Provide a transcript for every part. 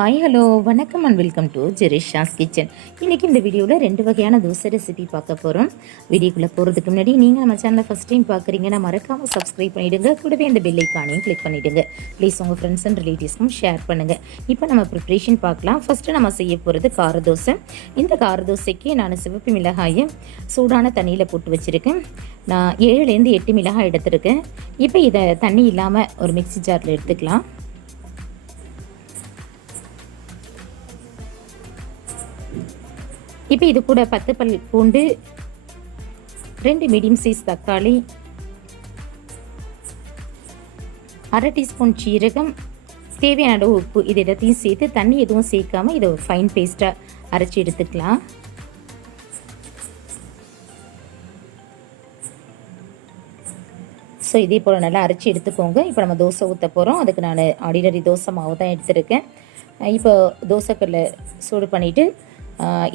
Hi hello வணக்கம் and welcome to ஜெரிஷாஸ் kitchen. இன்றைக்கி இந்த வீடியோவில் 2 வகையான தோசை ரெசிபி பார்க்க போகிறோம். வீடியோக்குள்ளே போகிறதுக்கு முன்னாடி நீங்கள் நம்ம சேனலை ஃபஸ்ட் டைம் பார்க்குறீங்கன்னா மறக்காமல் சப்ஸ்கிரைப் பண்ணிவிடுங்க. கூடவே இந்த பெல் ஐக்கானையும் கிளிக் பண்ணிவிடுங்க. ப்ளீஸ் உங்கள் ஃப்ரெண்ட்ஸ் அண்ட் ரிலேட்டிவ்ஸ்க்கும் ஷேர் பண்ணுங்கள். இப்போ நம்ம ப்ரிப்ரேஷன் பார்க்கலாம். ஃபஸ்ட்டு நம்ம செய்ய போகிறது கார தோசை. இந்த கார தோசைக்கு நான் சிவப்பு மிளகாயை சூடான தண்ணியில் போட்டு வச்சுருக்கேன். நான் 7லேருந்து 8 மிளகாய் எடுத்துருக்கேன். இப்போ இதை தண்ணி இல்லாமல் ஒரு மிக்ஸி ஜாரில் எடுத்துக்கலாம். இப்போ இது கூட 10 பல் பூண்டு, 2 மீடியம் சைஸ் தக்காளி, 1/2 டீஸ்பூன் சீரகம், தேவையான அளவு உப்பு, இது எல்லாத்தையும் சேர்த்து தண்ணி எதுவும் சேர்க்காம இதை ஒரு ஃபைன் பேஸ்ட்டாக அரைச்சி எடுத்துக்கலாம். ஸோ இதே போல் நல்லா அரைச்சி எடுத்துக்கோங்க. இப்போ நம்ம தோசை ஊற்ற போகிறோம். அதுக்கு நான் ஆர்டினரி தோசை மாவு தான் எடுத்துருக்கேன். இப்போ தோசைக்கல்லை சூடு பண்ணிவிட்டு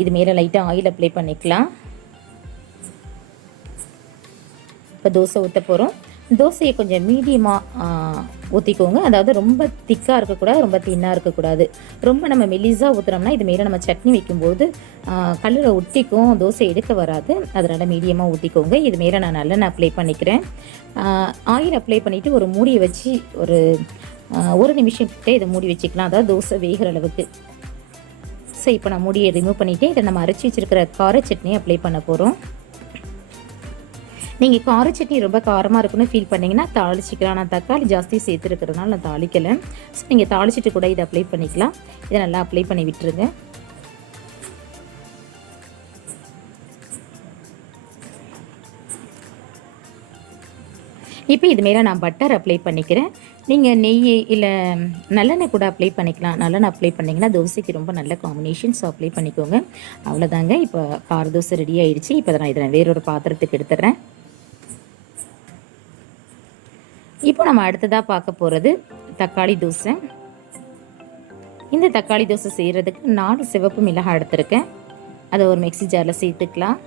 இது மேலே லைட்டாக ஆயில் அப்ளை பண்ணிக்கலாம். இப்போ தோசை ஊற்ற போகிறோம். தோசையை கொஞ்சம் மீடியமாக ஊற்றிக்கோங்க. அதாவது ரொம்ப திக்காக இருக்கக்கூடாது, ரொம்ப தின்னாக இருக்கக்கூடாது. ரொம்ப நம்ம மெலிசாக ஊற்றுனோம்னா இது மேலே நம்ம சட்னி வைக்கும்போது கல்லில் ஒட்டிக்கும், தோசை எடுக்க வராது. அதனால் மீடியமாக ஊற்றிக்கோங்க. இது மேலே நான் நல்லெண்ணெய் அப்ளை பண்ணிக்கிறேன். ஆயில் அப்ளை பண்ணிவிட்டு ஒரு மூடியை வச்சு ஒரு நிமிஷம் கிட்டே இதை மூடி வச்சுக்கலாம். அதாவது தோசை வேகிற அளவுக்கு. ஸோ இப்போ நான் மூடியை ரிமூவ் பண்ணிவிட்டு இதை நம்ம அரைச்சி வச்சுருக்கிற கார சட்னியை அப்ளை பண்ண போகிறோம். நீங்கள் கார சட்னி ரொம்ப காரமாக இருக்குன்னு ஃபீல் பண்ணிங்கன்னா தாளிச்சிக்கலாம். நான் தக்காளி ஜாஸ்தி சேர்த்துருக்கிறதுனால நான் தாளிக்கலை. ஸோ நீங்கள் தாளிச்சிட்டு கூட இதை அப்ளை பண்ணிக்கலாம். இதை நல்லா அப்ளை பண்ணி விட்டுருங்க. இப்போ இது மேலே நான் பட்டர் அப்ளை பண்ணிக்கிறேன். நீங்கள் நெய் இல்லை நல்லெண்ணெய் கூட அப்ளை பண்ணிக்கலாம். நல்லெண்ணெய் அப்ளை பண்ணிங்கன்னா தோசைக்கு ரொம்ப நல்ல காம்பினேஷன். ஸோ அப்ளை பண்ணிக்கோங்க. அவ்வளோதாங்க. இப்போ கார தோசை ரெடி ஆகிடுச்சு. இப்போ நான் இதை வேறொரு பாத்திரத்துக்கு எடுத்துடுறேன். இப்போ நம்ம அடுத்ததாக பார்க்க போகிறது தக்காளி தோசை. இந்த தக்காளி தோசை செய்கிறதுக்கு 4 சிவப்பு மிளகாய் எடுத்துருக்கேன். அதை ஒரு மிக்ஸி ஜாரில் சேர்த்துக்கலாம்.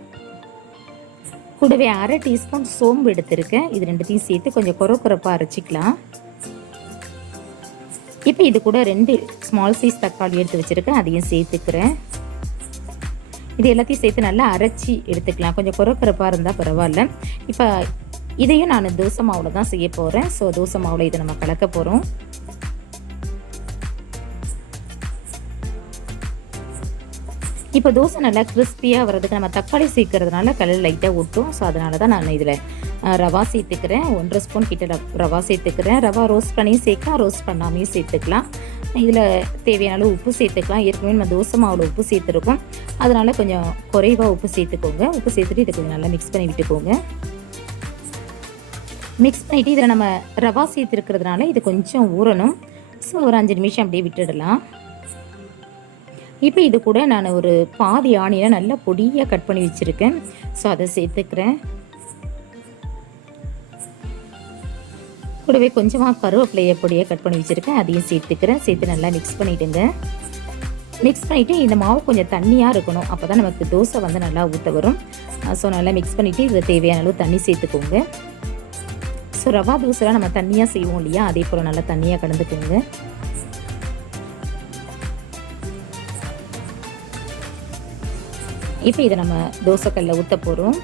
கூடவே 1/2 டீஸ்பூன் சோம்பு எடுத்துருக்கேன். இது ரெண்டுத்தையும் சேர்த்து கொஞ்சம் கொரப்பாக அரைச்சிக்கலாம். இப்போ இது கூட 2 ஸ்மால் சைஸ் தக்காளி எடுத்து வச்சுருக்கேன். அதையும் சேர்த்துக்கிறேன். இது எல்லாத்தையும் சேர்த்து நல்லா அரைச்சி எடுத்துக்கலாம். கொஞ்சம் கொரப்பாக இருந்தால் பரவாயில்ல. இப்போ இதையும் நான் தோசை மாவில் தான் செய்ய போகிறேன். ஸோ தோசை மாவில் இதை நம்ம கலக்க போகிறோம். இப்போ தோசை நல்லா கிறிஸ்பியாக வர்றதுக்கு நம்ம தக்காளி சேர்க்கறதுனால கலர் லைட்டாக ஒட்டும். ஸோ அதனால தான் நான் இதில் ரவா சேர்த்துக்கிறேன். 1.5 ஸ்பூன் கிட்ட ரவா சேர்த்துக்கிறேன். ரவா ரோஸ்ட் பண்ணியும் சேர்க்கலாம், ரோஸ்ட் பண்ணாமையும் சேர்த்துக்கலாம். இதில் தேவையான அளவு உப்பு சேர்த்துக்கலாம். ஏற்கனவே நம்ம தோசை மாவில் உப்பு சேர்த்துருக்கோம். அதனால் கொஞ்சம் குறைவாக உப்பு சேர்த்துக்கோங்க. உப்பு சேர்த்துட்டு இதை கொஞ்சம் நல்லா மிக்ஸ் பண்ணி விட்டுக்கோங்க. மிக்ஸ் பண்ணிவிட்டு இதில் நம்ம ரவா சேர்த்துருக்கிறதுனால இது கொஞ்சம் ஊறணும். ஸோ ஒரு 5 நிமிஷம் அப்படியே விட்டுடலாம். இப்போ இது கூட நான் ஒரு பாதி ஆனியனை நல்லா பொடியாக கட் பண்ணி வச்சுருக்கேன். ஸோ அதை சேர்த்துக்கிறேன். கூடவே கொஞ்சமாக கருவேப்பிலையை பொடியாக கட் பண்ணி வச்சுருக்கேன். அதையும் சேர்த்துக்கிறேன். சேர்த்து நல்லா மிக்ஸ் பண்ணிவிடுங்க. மிக்ஸ் பண்ணிவிட்டு இந்த மாவு கொஞ்சம் தண்ணியாக இருக்கணும். அப்போ தான் நமக்கு தோசை வந்து நல்லா ஊற்ற வரும். ஸோ நல்லா மிக்ஸ் பண்ணிவிட்டு இதில் தேவையான அளவு தண்ணி சேர்த்துக்கோங்க. ஸோ ரவா தோசைலாம் நம்ம தண்ணியாக செய்வோம் இல்லையா, அதே போல் நல்லா தண்ணியாக கலந்துக்கோங்க. இப்போ இதை நம்ம தோசை கல்லை ஊற்ற போகிறோம்.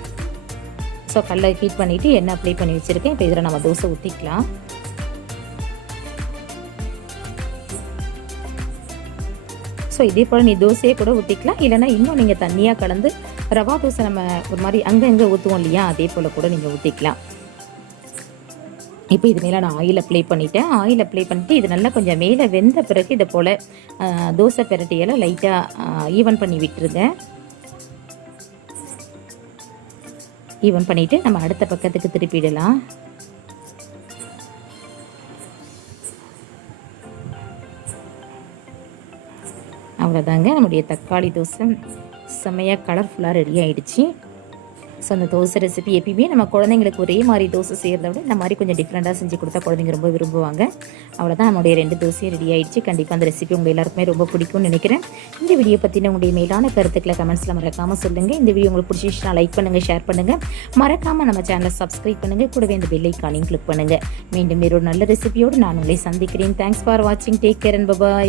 ஸோ கல்லை ஹீட் பண்ணிவிட்டு எண்ணெய் அப்ளை பண்ணி வச்சுருக்கேன். இப்போ இதில் நம்ம தோசை ஊற்றிக்கலாம். ஸோ இதே போல் நீ தோசையை கூட ஊற்றிக்கலாம். இல்லைனா இன்னும் நீங்கள் தண்ணியாக கலந்து ரவா தோசை நம்ம ஒரு மாதிரி அங்கங்கே ஊற்றுவோம் இல்லையா, அதே போல் கூட நீங்கள் ஊற்றிக்கலாம். இப்போ இது மேலே நான் ஆயில் அப்ளை பண்ணிவிட்டேன். ஆயில் அப்ளை பண்ணிவிட்டு இது நல்லா கொஞ்சம் மேலே வெந்த பிறகு இதை போல் தோசை பிரட்டியெல்லாம் லைட்டாக ஈவன் பண்ணி விட்டுருங்க. ஈவன் பண்ணிவிட்டு நம்ம அடுத்த பக்கத்துக்கு திருப்பிடலாம். அவ்வளோதாங்க. நம்முடைய தக்காளி தோசை செம்மையாக கலர்ஃபுல்லாக ரெடி ஆகிடுச்சு. ஸோ அந்த தோசை ரெசிபி எப்பயுமே நம்ம குழந்தைங்களுக்கு ஒரே மாதிரி தோசை செய்கிறத விட இந்த மாதிரி கொஞ்சம் டிஃப்ரெண்ட்டாக செஞ்சு கொடுத்தா குழந்தைங்க ரொம்ப விரும்புவாங்க. அவ்வளோதான், நம்மளுடைய 2 தோசையும் ரெடி ஆகிடுச்சு. கண்டிப்பாக அந்த ரெசிபி உங்கள் எல்லாருக்குமே ரொம்ப பிடிக்கும்னு நினைக்கிறேன். இந்த வீடியோ பற்றின உங்களுடைய மேலான கருத்துக்களை கமெண்ட்ஸில் மறக்காமல் சொல்லுங்கள். இந்த வீடியோ உங்களுக்கு பிடிச்சிச்சுன்னா லைக் பண்ணுங்கள், ஷேர் பண்ணுங்கள். மறக்காமல் நம்ம சேனலை சப்ஸ்கிரைப் பண்ணுங்கள். கூடவே இந்த பெல் ஐக்கானையும் கிளிக் பண்ணுங்கள். மீண்டும் வேறொரு நல்ல ரெசிபியோடு நான் உங்களை சந்திக்கிறேன். தேங்க்ஸ் ஃபார் வாட்சிங். Take care and by.